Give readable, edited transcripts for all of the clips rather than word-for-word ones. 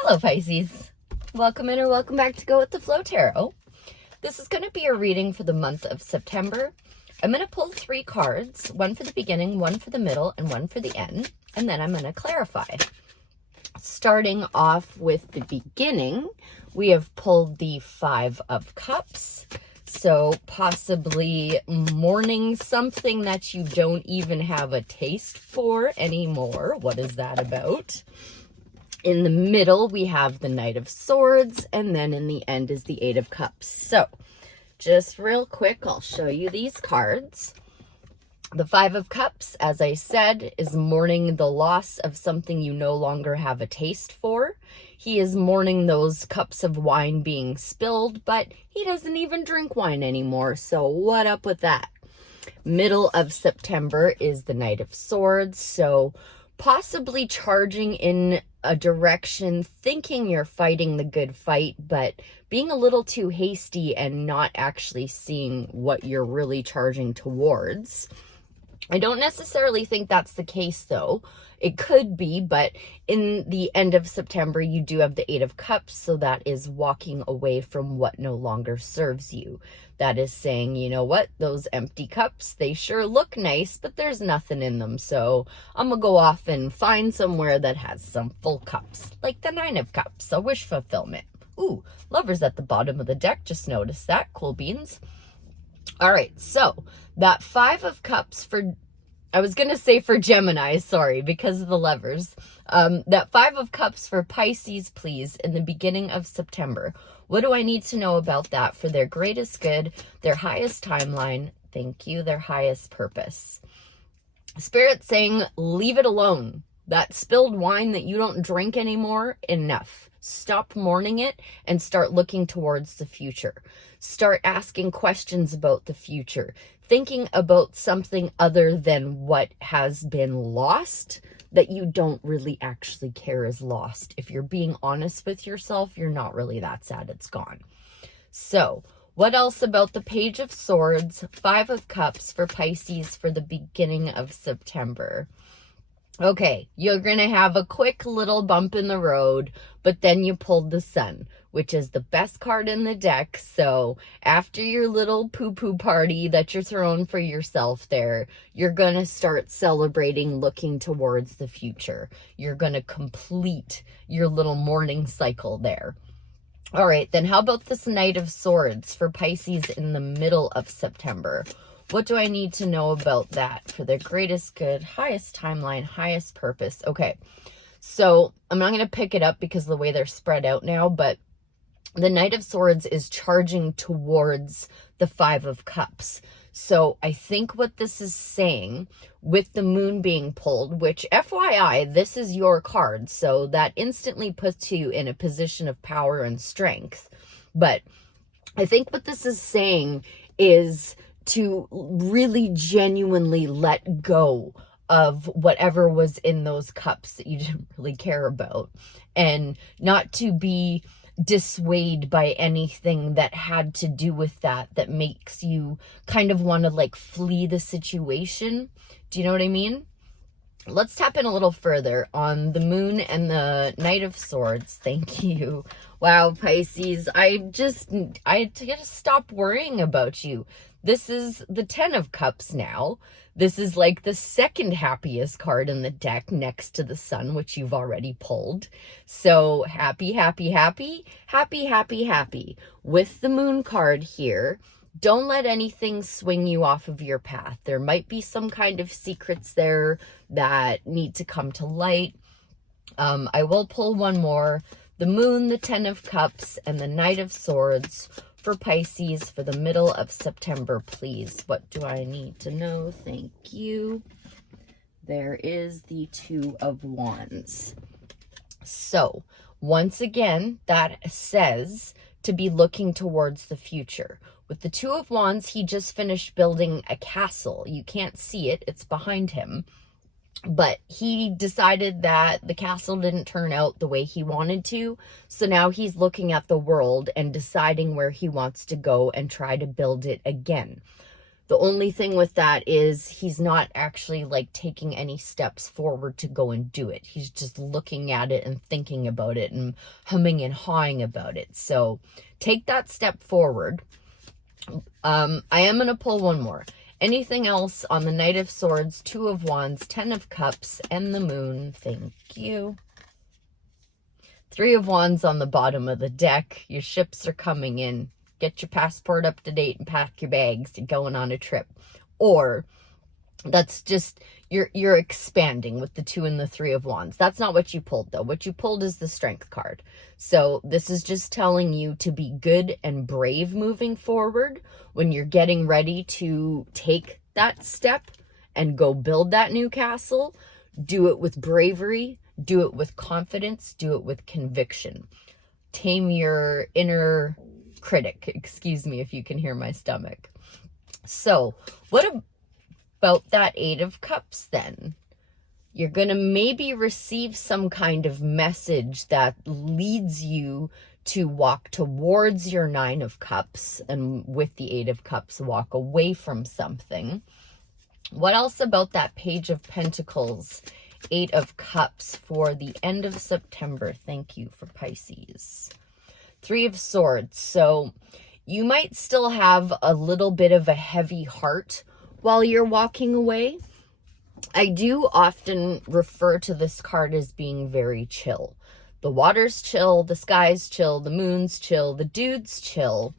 Hello, Pisces. Welcome in or welcome back to Go With The Flow Tarot. This is going to be a reading for the month of September. I'm going to pull 3 cards, one for the beginning, one for the middle, and one for the end, and then I'm going to clarify. Starting off with the beginning, we have pulled the 5 of Cups. So possibly mourning something that you don't even have a taste for anymore. What is that about? In the middle, we have the Knight of Swords, and then in the end is the 8 of Cups. So just real quick, I'll show you these cards. The 5 of Cups, as I said, is mourning the loss of something you no longer have a taste for. He is mourning those cups of wine being spilled, but he doesn't even drink wine anymore. So what up with that? Middle of September is the Knight of Swords. So possibly charging in a direction, thinking you're fighting the good fight, but being a little too hasty and not actually seeing what you're really charging towards. I don't necessarily think that's the case, though. It could be, but in the end of September, you do have the 8 of Cups, so that is walking away from what no longer serves you. That is saying, you know what, those empty cups, they sure look nice, but there's nothing in them, so I'm gonna go off and find somewhere that has some full cups, like the 9 of Cups, a wish fulfillment. Ooh, Lovers at the bottom of the deck, just noticed that, cool beans. All right, so that 5 of Cups for, I was going to say for Gemini, sorry, because of the Lovers. That 5 of Cups for Pisces, please, in the beginning of September. What do I need to know about that for their greatest good, their highest timeline, thank you, their highest purpose? Spirit saying, leave it alone. That spilled wine that you don't drink anymore, enough. Stop mourning it and start looking towards the future. Start asking questions about the future. Thinking about something other than what has been lost that you don't really actually care is lost. If you're being honest with yourself, you're not really that sad it's gone. So, what else about the Page of Swords, 5 of Cups for Pisces for the beginning of September? Okay, you're going to have a quick little bump in the road, but then you pulled the Sun, which is the best card in the deck. So after your little poo-poo party that you're throwing for yourself there, you're going to start celebrating, looking towards the future. You're going to complete your little mourning cycle there. All right, then how about this Knight of Swords for Pisces in the middle of September? What do I need to know about that for their greatest good, highest timeline, highest purpose? Okay, so I'm not going to pick it up because of the way they're spread out now, but the Knight of Swords is charging towards the 5 of Cups. So I think what this is saying with the Moon being pulled, which FYI, this is your card, so that instantly puts you in a position of power and strength. But I think what this is saying is to really genuinely let go of whatever was in those cups that you didn't really care about, and not to be dissuaded by anything that had to do with that makes you kind of want to like flee the situation. Do you know what I mean? Let's tap in a little further on the Moon and the Knight of Swords. Thank you. Wow, Pisces, I gotta stop worrying about you. This is the 10 of Cups now. This is like the second happiest card in the deck next to the Sun, which you've already pulled. So happy, happy, happy, happy, happy, happy. With the Moon card here, don't let anything swing you off of your path. There might be some kind of secrets there that need to come to light. I will pull one more. The Moon, the 10 of Cups, and the Knight of Swords for Pisces for the middle of September, please. What do I need to know? Thank you. There is the 2 of Wands. So, once again, that says to be looking towards the future. With the 2 of Wands, he just finished building a castle. You can't see it. It's behind him. But he decided that the castle didn't turn out the way he wanted to. So now he's looking at the world and deciding where he wants to go and try to build it again. The only thing with that is he's not actually like taking any steps forward to go and do it. He's just looking at it and thinking about it and humming and hawing about it. So take that step forward. I am going to pull one more. Anything else on the Knight of Swords, Two of Wands, 10 of Cups, and the Moon? Thank you. 3 of Wands on the bottom of the deck. Your ships are coming in. Get your passport up to date and pack your bags. You're going on a trip. Or that's just, you're expanding with the 2 and the 3 of Wands. That's not what you pulled, though. What you pulled is the Strength card. So this is just telling you to be good and brave moving forward when you're getting ready to take that step and go build that new castle. Do it with bravery. Do it with confidence. Do it with conviction. Tame your inner critic. Excuse me if you can hear my stomach. So what about that 8 of Cups then? You're going to maybe receive some kind of message that leads you to walk towards your 9 of Cups, and with the 8 of Cups, walk away from something. What else about that Page of Pentacles, 8 of Cups for the end of September? Thank you for Pisces. 3 of Swords. So you might still have a little bit of a heavy heart while you're walking away. I do often refer to this card as being very chill. The water's chill, the sky's chill, the moon's chill, the dude's chill,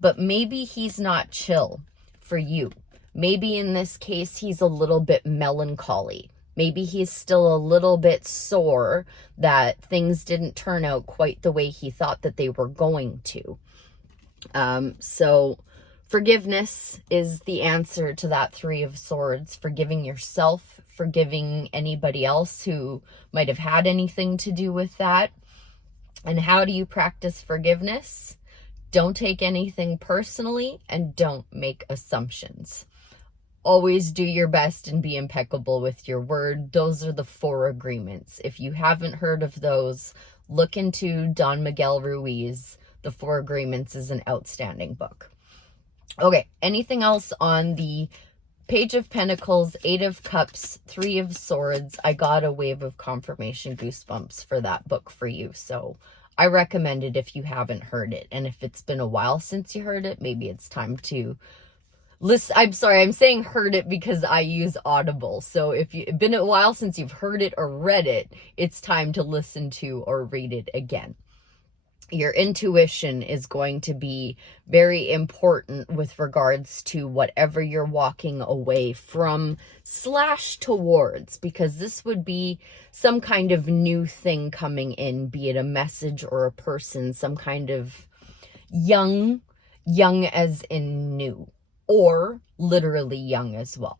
but maybe he's not chill for you. Maybe in this case, he's a little bit melancholy. Maybe he's still a little bit sore that things didn't turn out quite the way he thought that they were going to. So forgiveness is the answer to that 3 of Swords. Forgiving yourself, forgiving anybody else who might have had anything to do with that. And how do you practice forgiveness? Don't take anything personally and don't make assumptions. Always do your best and be impeccable with your word. Those are the 4 agreements. If you haven't heard of those, look into Don Miguel Ruiz. The 4 Agreements is an outstanding book. Okay, anything else on the Page of Pentacles, 8 of Cups, 3 of Swords? I got a wave of confirmation goosebumps for that book for you. So I recommend it if you haven't heard it. And if it's been a while since you heard it, maybe it's time to listen. I'm sorry, I'm saying heard it because I use Audible. So if it's been a while since you've heard it or read it, it's time to listen to or read it again. Your intuition is going to be very important with regards to whatever you're walking away from / towards, because this would be some kind of new thing coming in, be it a message or a person, some kind of young as in new, or literally young as well.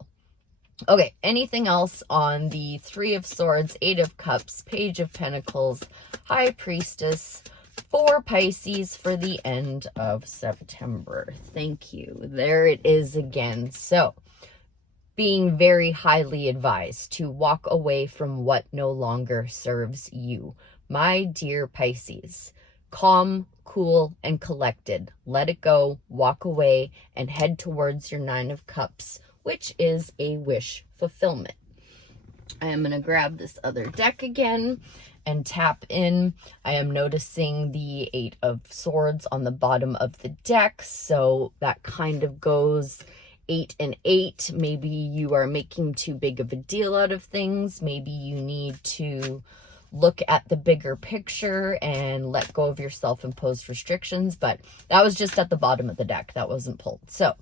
Okay, anything else on the 3 of Swords, 8 of Cups, Page of Pentacles, High Priestess, for Pisces for the end of September? Thank you. There it is again. So, being very highly advised to walk away from what no longer serves you. My dear Pisces, calm, cool, and collected. Let it go, walk away, and head towards your 9 of Cups, which is a wish fulfillment. I am going to grab this other deck again and tap in. I am noticing the 8 of Swords on the bottom of the deck, so that kind of goes 8 and 8. Maybe you are making too big of a deal out of things. Maybe you need to look at the bigger picture and let go of your self-imposed restrictions, but that was just at the bottom of the deck. That wasn't pulled. So,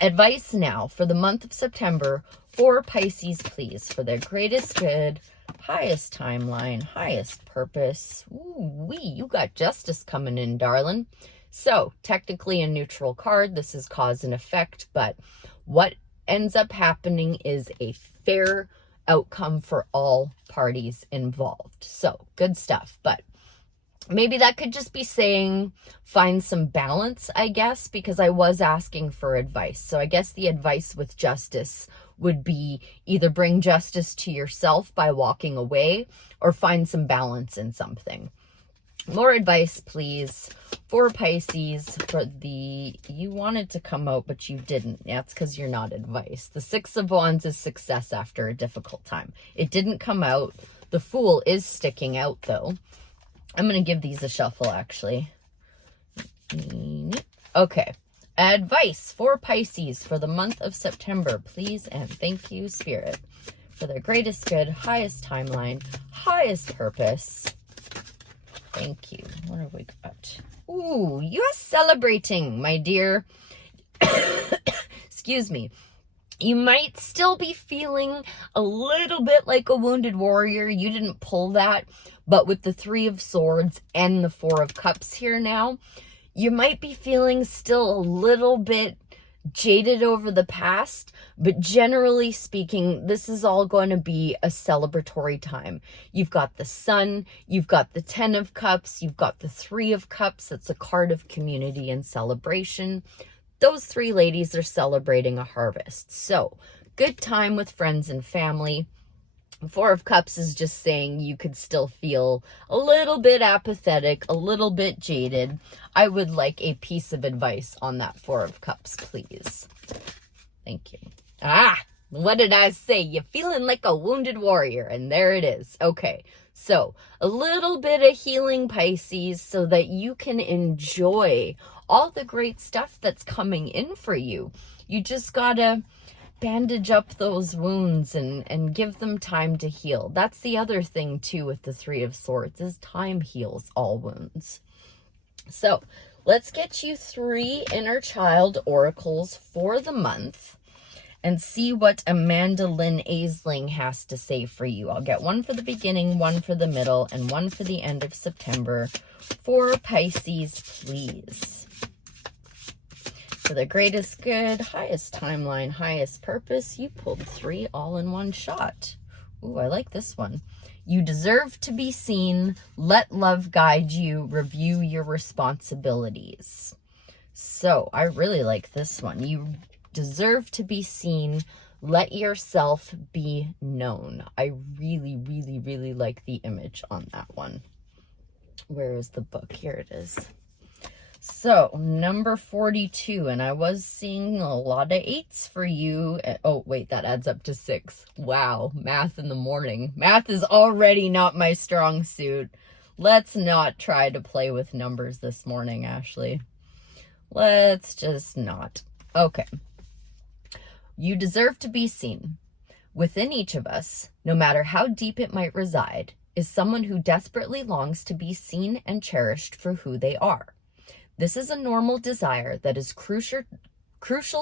advice now for the month of September for Pisces, please, for their greatest good, highest timeline, highest purpose. Ooh-wee, you got justice coming in, darling. So, technically a neutral card. This is cause and effect, but what ends up happening is a fair outcome for all parties involved. So, good stuff. But maybe that could just be saying find some balance, I guess, because I was asking for advice. So I guess the advice with justice would be either bring justice to yourself by walking away or find some balance in something. More advice, please, for Pisces. You wanted to come out, but you didn't. That's because you're not advice. The Six of Wands is success after a difficult time. It didn't come out. The Fool is sticking out, though. I'm going to give these a shuffle, actually. Okay. Advice for Pisces for the month of September. Please and thank you, Spirit, for their greatest good, highest timeline, highest purpose. Thank you. What have we got? Ooh, U.S. celebrating, my dear. Excuse me. You might still be feeling a little bit like a wounded warrior. You didn't pull that. But with the Three of Swords and the Four of Cups here now, you might be feeling still a little bit jaded over the past, but generally speaking, this is all going to be a celebratory time. You've got the Sun, you've got the Ten of Cups, you've got the Three of Cups. That's a card of community and celebration. Those three ladies are celebrating a harvest. So, good time with friends and family. Four of Cups is just saying you could still feel a little bit apathetic, a little bit jaded. I would like a piece of advice on that Four of Cups, please. Thank you. What did I say? You're feeling like a wounded warrior, and there it is. Okay, so a little bit of healing, Pisces, so that you can enjoy all the great stuff that's coming in for you. You just gotta bandage up those wounds and give them time to heal. That's the other thing too with the Three of Swords, is time heals all wounds. So let's get you 3 inner child oracles for the month and see what Amanda Lynn Aisling has to say for you. I'll get one for the beginning, one for the middle, and one for the end of September for Pisces, please. For the greatest good, highest timeline, highest purpose, you pulled 3 all in one shot. Ooh, I like this one. You deserve to be seen. Let love guide you. Review your responsibilities. So I really like this one. You deserve to be seen. Let yourself be known. I really, really, really like the image on that one. Where is the book? Here it is. So, number 42, and I was seeing a lot of 8s for you. Oh, wait, that adds up to 6. Wow, math in the morning. Math is already not my strong suit. Let's not try to play with numbers this morning, Ashley. Let's just not. Okay. You deserve to be seen. Within each of us, no matter how deep it might reside, is someone who desperately longs to be seen and cherished for who they are. This is a normal desire that is crucial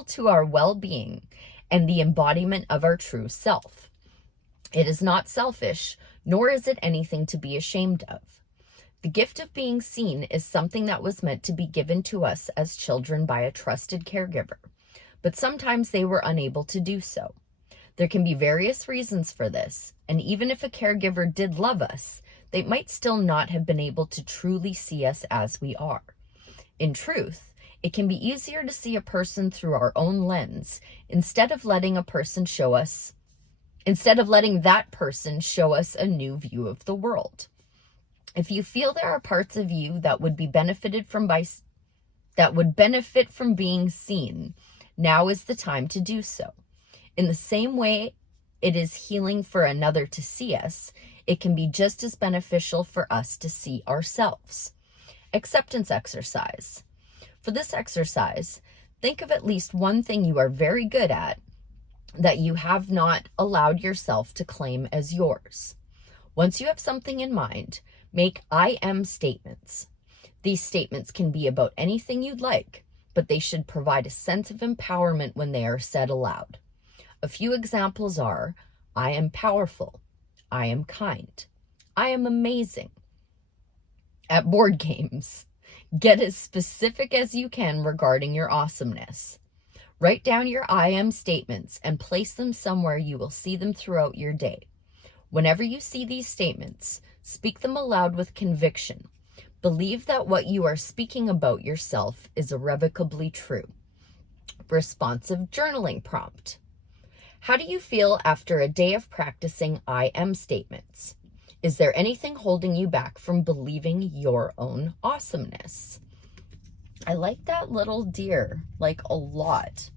to our well-being and the embodiment of our true self. It is not selfish, nor is it anything to be ashamed of. The gift of being seen is something that was meant to be given to us as children by a trusted caregiver, but sometimes they were unable to do so. There can be various reasons for this, and even if a caregiver did love us, they might still not have been able to truly see us as we are. In truth, it can be easier to see a person through our own lens instead of letting that person show us a new view of the world. If you feel there are parts of you that would benefit from being seen, now is the time to do so. In the same way it is healing for another to see us, it can be just as beneficial for us to see ourselves. Acceptance exercise. For this exercise, think of at least one thing you are very good at that you have not allowed yourself to claim as yours. Once you have something in mind, make I am statements. These statements can be about anything you'd like, but they should provide a sense of empowerment when they are said aloud. A few examples are, I am powerful. I am kind. I am amazing. At board games, get as specific as you can regarding your awesomeness. Write down your I am statements and place them somewhere you will see them throughout your day. Whenever you see these statements, speak them aloud with conviction. Believe that what you are speaking about yourself is irrevocably true. Responsive journaling prompt. How do you feel after a day of practicing I am statements? Is there anything holding you back from believing your own awesomeness? I like that little deer, like, a lot.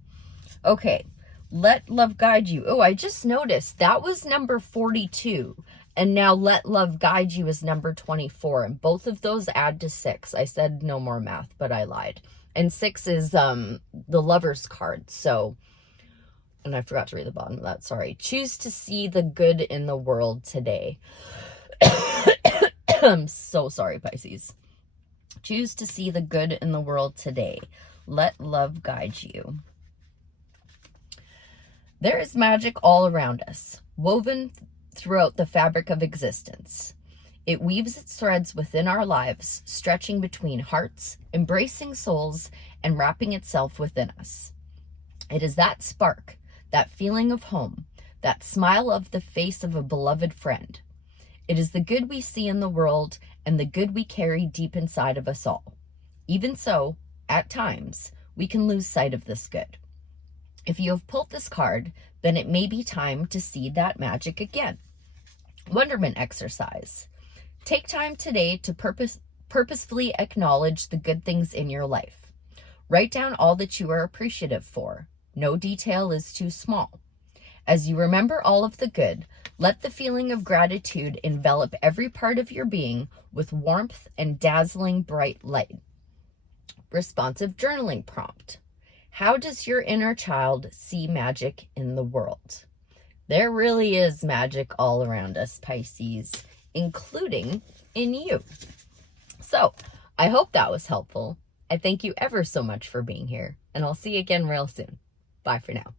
Okay, let love guide you. Oh, I just noticed that was number 42. And now let love guide you is number 24. And both of those add to 6. I said no more math, but I lied. And 6 is the lover's card. So, and I forgot to read the bottom of that. Sorry. Choose to see the good in the world today. I'm so sorry, Pisces. Choose to see the good in the world today. Let love guide you. There is magic all around us, woven throughout the fabric of existence. It weaves its threads within our lives, stretching between hearts, embracing souls, and wrapping itself within us. It is that spark, that feeling of home, that smile of the face of a beloved friend. It is the good we see in the world and the good we carry deep inside of us all. Even so, at times, we can lose sight of this good. If you have pulled this card, then it may be time to see that magic again. Wonderment exercise. Take time today to purposefully acknowledge the good things in your life. Write down all that you are appreciative for. No detail is too small. As you remember all of the good, let the feeling of gratitude envelop every part of your being with warmth and dazzling bright light. Responsive journaling prompt. How does your inner child see magic in the world? There really is magic all around us, Pisces, including in you. So, I hope that was helpful. I thank you ever so much for being here, and I'll see you again real soon. Bye for now.